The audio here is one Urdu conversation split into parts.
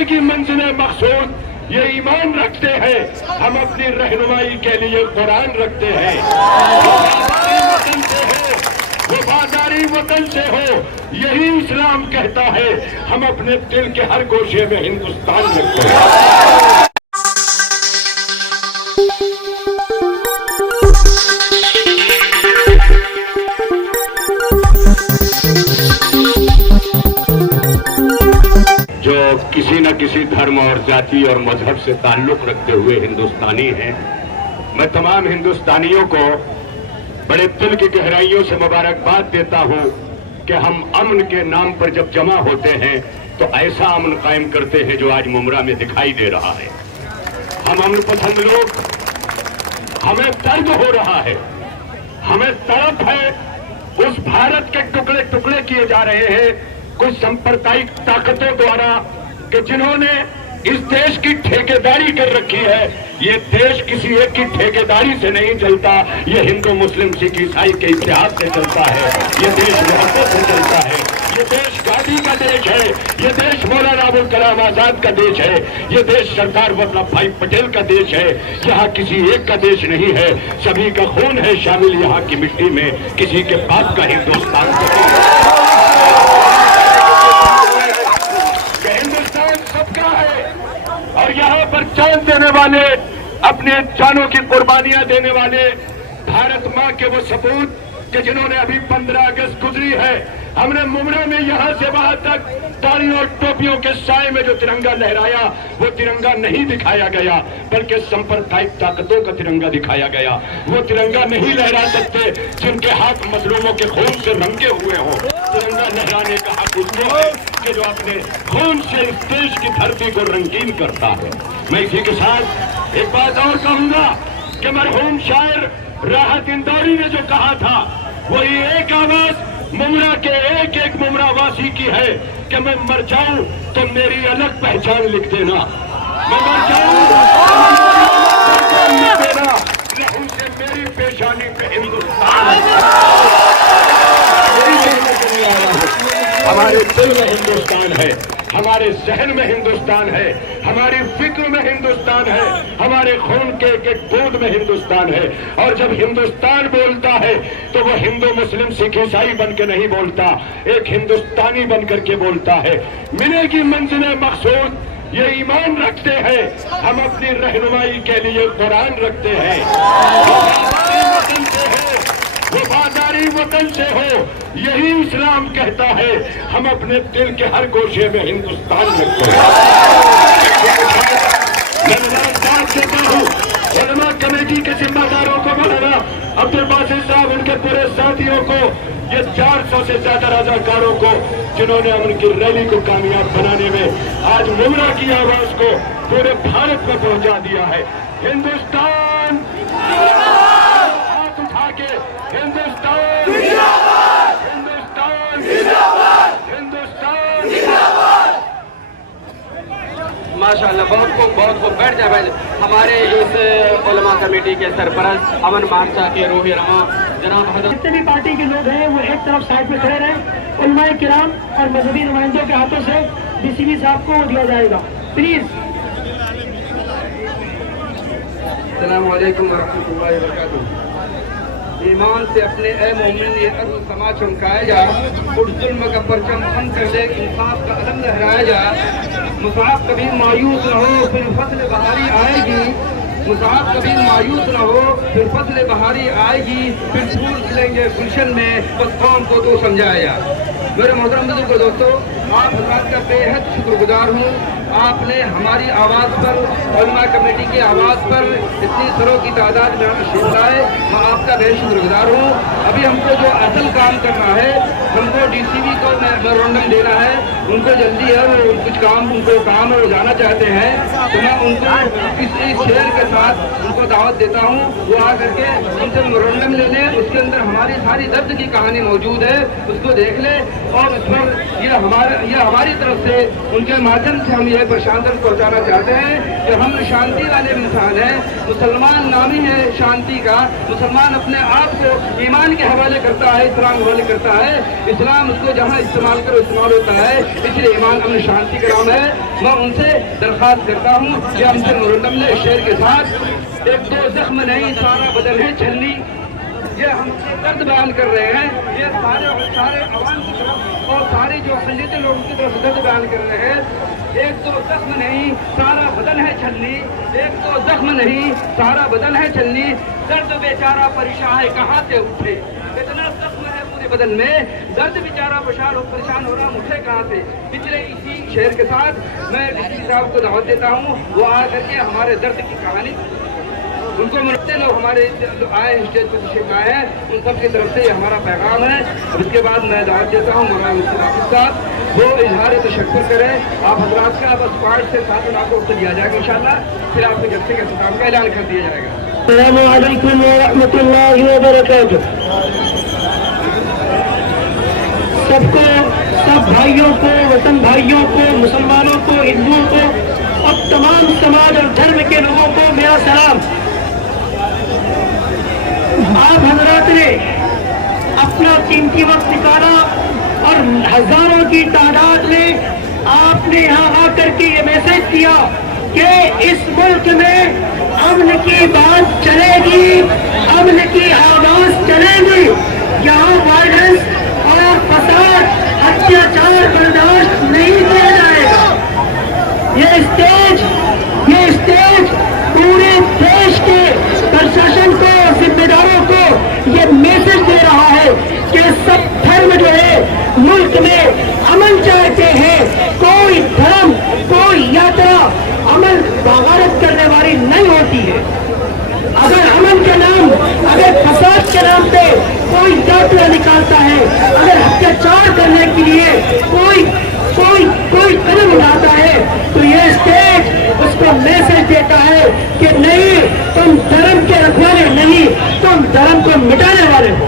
ملے گی منزل مقصود یہ ایمان رکھتے ہیں، ہم اپنی رہنمائی کے لیے قرآن رکھتے ہیں۔ وفاداری وطن سے ہو یہی اسلام کہتا ہے، ہم اپنے دل کے ہر گوشے میں ہندوستان رکھتے ہیں۔ جو کسی نہ کسی دھرم اور ذاتی اور مذہب سے تعلق رکھتے ہوئے ہندوستانی ہیں، میں تمام ہندوستانیوں کو بڑے دل کی گہرائیوں سے مبارکباد دیتا ہوں کہ ہم امن کے نام پر جب جمع ہوتے ہیں تو ایسا امن قائم کرتے ہیں جو آج ممرا میں دکھائی دے رہا ہے۔ ہم امن پسند لوگ، ہمیں درد ہو رہا ہے، ہمیں تڑپ ہے، اس بھارت کے ٹکڑے ٹکڑے کیے جا رہے ہیں کچھ سمپردائک طاقتوں دوارا کہ جنہوں نے اس دیش کی ٹھیکیداری کر رکھی ہے۔ یہ دیش کسی ایک کی ٹھیکیداری سے نہیں چلتا، یہ ہندو مسلم سکھ عیسائی کے اتحاد سے چلتا ہے، یہ دیش محبت سے چلتا ہے، یہ دیش گاندھی کا دیش ہے، یہ دیش مولانا ابوالکلام آزاد کا دیش ہے، یہ دیش سردار ولبھ بھائی پٹیل کا دیش ہے۔ یہاں کسی ایک کا دیش نہیں ہے، سبھی کا خون ہے شامل یہاں کی مٹی میں، کسی کے باپ کا ہندوستان سب کا ہے۔ اور یہاں پر جان دینے والے، اپنے جانوں کی قربانیاں دینے والے بھارت ماں کے وہ سپوت کہ جنہوں نے ابھی 15 اگست گزری ہے، ہم نے ممرا میں یہاں سے وہاں تک تالیوں اور ٹوپیوں کے سائے میں جو ترنگا لہرایا وہ ترنگا نہیں دکھایا گیا بلکہ سمپردائک طاقتوں کا ترنگا دکھایا گیا۔ وہ ترنگا نہیں لہرا سکتے جن کے ہاتھ مظلوموں کے خون سے رنگے ہوئے ہوں۔ ترنگا لہرانے کا حق اس کو ہے کہ جو اپنے خون سے اس دیش کی دھرتی کو رنگین کرتا ہے۔ میں اسی کے ساتھ ایک بات اور کہوں گا کہ مرحوم شاعر راحت اندوری نے جو کہا تھا وہی ایک آواز ممرا کے ایک ایک ممرا واسی کی ہے کہ میں مر جاؤں تو میری الگ پہچان لکھ دینا، میں مر جاؤں دینا، لہو سے میری پیشانی پہ ہندوستان۔ ہمارے دل میں ہندوستان ہے، ہمارے ذہن میں ہندوستان ہے، ہماری فکر میں ہندوستان ہے، ہمارے خون کے ایک ایک بوند میں ہندوستان ہے۔ اور جب ہندوستان بولتا ہے تو وہ ہندو مسلم سکھ عیسائی بن کے نہیں بولتا، ایک ہندوستانی بن کر کے بولتا ہے۔ ملے گی منزل مقصود یہ ایمان رکھتے ہیں، ہم اپنی رہنمائی کے لیے قرآن رکھتے ہیں۔ وفاداری وطن سے ہو یہی اسلام کہتا ہے، ہم اپنے دل کے ہر گوشے میں ہندوستان رکھتے ہیں۔ میں نمازدار دیتا ہوں علماء کمیٹی کے ذمہ داروں کو، مولانا عبدالباسط صاحب، ان کے پورے ساتھیوں کو، یہ 400 سے زیادہ رضاکاروں کو جنہوں نے ان کی ریلی کو کامیاب بنانے میں آج ممرا کی آواز کو پورے بھارت میں پہنچا دیا ہے۔ ہندوستان ہاتھ اٹھا کے، ہندوستان ہندوستان ہندوستان۔ ماشاءاللہ، بہت خوب بیٹھ جائے بھائی۔ ہمارے اس علماء کمیٹی کے سرپرست امن مارچہ کے روح رواں جناب حضرت، جتنے بھی پارٹی کے لوگ ہیں وہ ایک طرف سائڈ میں کھڑے رہیں۔ علماء کرام اور مذہبی نمائندوں کے ہاتھوں سے ڈی سی بی صاحب کو دیا جائے گا، پلیز۔ السلام علیکم ورحمۃ اللہ وبرکاتہ۔ ایمان سے اپنے اے مومن یہ عرض سما چمکایا جا، اٹھ ظلم کا پرچم ہم کر دے، انصاف کا علم لہرایا جا۔ مصعب کبھی مایوس نہ ہو پھر فصل بہاری آئے گی، مصعب کبھی مایوس نہ ہو پھر فصل بہاری آئے گی، پھر پھول کھلیں گے گلشن میں، بس قوم کو تو سمجھایا جا۔ میرے محترم بزرگوں، دوستو، آپ حضرات کا بے حد شکر گزار ہوں۔ آپ نے ہماری آواز پر، علماء کمیٹی کی آواز پر اتنی سروں کی تعداد میں تشریف لائے، میں آپ کا بے شکر گزار ہوں۔ ابھی ہم کو جو اصل کام کرنا ہے، ہم کو ڈی سی بی کو میمورنڈم دینا ہے، ان کو جلدی ہے، وہ کچھ کام ان کو کام ہے وہ جانا چاہتے ہیں، تو میں ان کو اس شعر کے ساتھ ان کو دعوت دیتا ہوں، وہ آ کر کے ان سے میمورنڈم لے لیں۔ اس کے اندر ہماری ساری درد کی کہانی موجود ہے، اس کو دیکھ لیں، اور اس پر یہ ہماری طرف سے ان کے مادھیم سے ہم یہ پرشانتن پہنچانا چاہتے ہیں کہ ہم شانتی والے انسان ہیں، مسلمان نامی ہے شانتی کا، مسلمان اپنے آپ کو ایمان کے حوالے کرتا ہے، اسلام کے حوالے کرتا ہے، اسلام اس کو جہاں استعمال کرو استعمال ہوتا ہے، اس لیے ایمان امن شانتی کا نام ہے۔ میں ان سے درخواست کرتا ہوں کہ ہم سے مرتب نے شعر کے ساتھ ایک دو زخم نہیں سارا بدن ہے چھلنی، یہ ہم سے درد بیان کر رہے ہیں، یہ سارے عوام کی طرف اور سارے جو اقلیتی لوگوں کی طرف درد بیان کر رہے ہیں۔ ایک تو زخم نہیں سارا بدن ہے چھلنی، ایک تو زخم نہیں سارا بدن ہے چھلنی، درد بیچارہ پریشان ہے کہاں سے اٹھے، اتنا زخم ہے پورے بدن میں، درد بیچارہ پریشان ہو رہا اٹھے کہاں سے۔ پچھلے اسی شعر کے ساتھ میں ڈی صاحب کو دعوت دیتا ہوں، وہ آ کر کے ہمارے درد کی کہانی ان کو مرتے لوگ ہمارے آئے اسٹیج پر تشریف آئے ہیں، ان سب کی طرف سے یہ ہمارا پیغام ہے۔ اب اس کے بعد میں دعوت دیتا ہوں مولانا مفتی حافظ صاحب، وہ اظہار تشکر کریں آپ حضرات کا، بس پارٹ سے ساتھ میں آپ کو وقت دیا جائے گا انشاءاللہ، پھر آپ کے جلسے کے اختتام کا اعلان کر دیا جائے گا۔ السلام علیکم ورحمۃ اللہ وبرکاتہ۔ سب کو، سب بھائیوں کو، وطن بھائیوں کو، مسلمانوں کو، ہندوؤں کو اور تمام سماج اور دھرم کے لوگوں کو میرا سلام۔ آپ حضرات نے اپنا قیمتی وقت نکالا اور ہزاروں کی تعداد میں آپ نے یہاں آ کر کے یہ میسج دیا کہ اس ملک میں امن کی بات چلے گی، امن کی آواز چلے گی، یہاں وائلنس اور فساد اتیاچار برداشت نہیں کیا جائے گا۔ یہ اسٹیج پورے دیش کے پرشاسن کو، ذمہ داروں کو یہ میسج دے رہا ہے کہ سب دھرم جو ہے ملک میں امن چاہتے ہیں، کوئی دھرم، کوئی یاترا امن بغاوت کرنے والی نہیں ہوتی ہے۔ اگر امن کے نام، اگر فساد کے نام پہ کوئی یاترا نکالتا ہے، اگر اتیاچار کرنے کے لیے کوئی قدم اٹھاتا ہے، تو یہ اسٹیج اس کو میسج دیتا ہے کہ نہیں، تم دھرم کے رکھوانے نہیں، تم دھرم کو مٹانے والے ہو،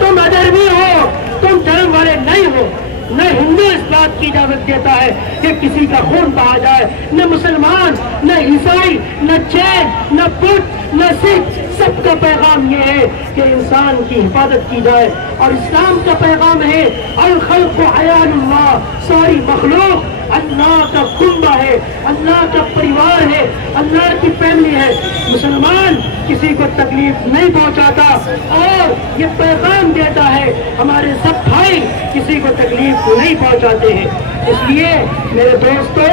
تم ادھرمی ہو، تم دھرم والے نہیں ہو۔ نہ ہندو اس بات کی اجازت دیتا ہے کہ کسی کا خون بہا جائے، نہ مسلمان، نہ عیسائی، نہ جین، نہ بدھ، نہ سکھ، سب کا پیغام یہ ہے کہ انسان کی حفاظت کی جائے، اور اسلام کا پیغام ہے الخلق عیال اللہ، ساری مخلوق اللہ کا کنبہ ہے، اللہ کا پریوار ہے، اللہ کی فیملی ہے۔ مسلمان کسی کو تکلیف نہیں پہنچاتا اور یہ پیغام دیتا ہے ہمارے سب بھائی کسی کو تکلیف نہیں پہنچاتے ہیں۔ اس لیے میرے دوستو،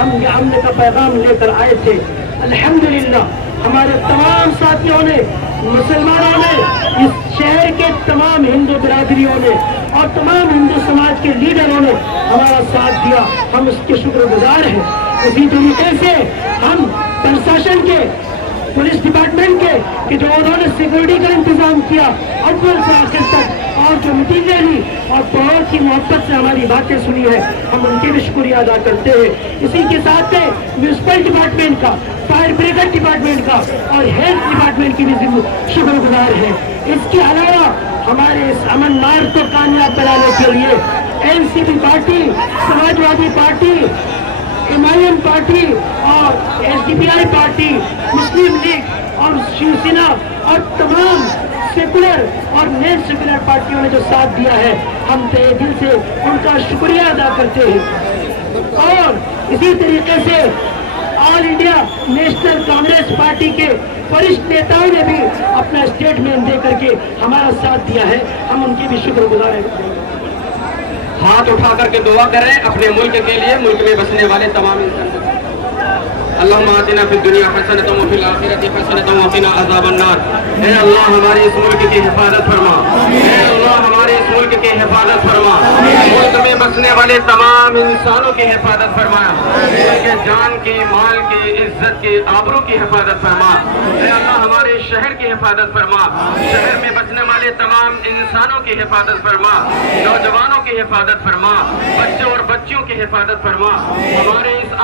ہم یہ امن کا پیغام لے کر آئے تھے۔ الحمدللہ ہمارے تمام ساتھیوں نے، مسلمانوں نے، اس شہر کے تمام ہندو برادریوں نے اور تمام ہندو سماج کے لیڈروں نے ہمارا ساتھ دیا، ہم اس کے شکر گزار ہیں۔ اسی طریقے سے ہم پرشاسن کے، پولیس ڈپارٹمنٹ کے کہ جو انہوں نے سیکورٹی کا انتظام کیا اول سے آخر تک، اور جو میٹنگیں لی اور بہت ہی محبت سے ہماری باتیں سنی ہے، ہم ان کے بھی شکریہ ادا کرتے ہیں۔ اسی کے ساتھ میونسپل ڈپارٹمنٹ کا، فائر بریگیڈ ڈپارٹمنٹ کا اور ہیلتھ ڈپارٹمنٹ کی بھی شکر گزار ہے۔ اس کے علاوہ ہمارے اس امن مارچ کو کامیاب بنانے کے لیے N C P party, Samajwadi party, MIM party اور SDPI پارٹی، مسلم لیگ اور شیو سینا اور تمام سیکولر اور نان سیکولر پارٹیوں نے جو ساتھ دیا ہے، ہم تہہ دل سے ان کا شکریہ ادا کرتے ہیں۔ اور اسی طریقے سے آل انڈیا نیشنل کانگریس پارٹی کے وریشٹھ نیتاؤں نے بھی اپنا اسٹیٹمنٹ دے کر کے ہمارا ساتھ دیا ہے، ہم ان کی بھی شکر گزار ہیں۔ ہاتھ اٹھا کر کے دعا کریں اپنے ملک کے لیے، ملک میں بسنے والے تمام انسان۔ اللہم آتنا فی الدنیا حسنۃ وفی الآخرۃ حسنۃ وقنا عذاب النار۔ اے اللہ ہمارے اس ملک کی حفاظت فرما، اے اللہ ہمارے اس ملک کی حفاظت فرما، ملک میں بسنے والے تمام انسانوں کی حفاظت فرما، ان کے جان کی، مال کی، عزت کی، آبرو کی حفاظت فرما۔ اے اللہ ہمارے شہر کی حفاظت فرما، شہر میں بسنے والے تمام انسانوں کی حفاظت فرما، نوجوانوں کی حفاظت فرما، بچوں اور بچیوں کی حفاظت فرما۔ ہمارے اس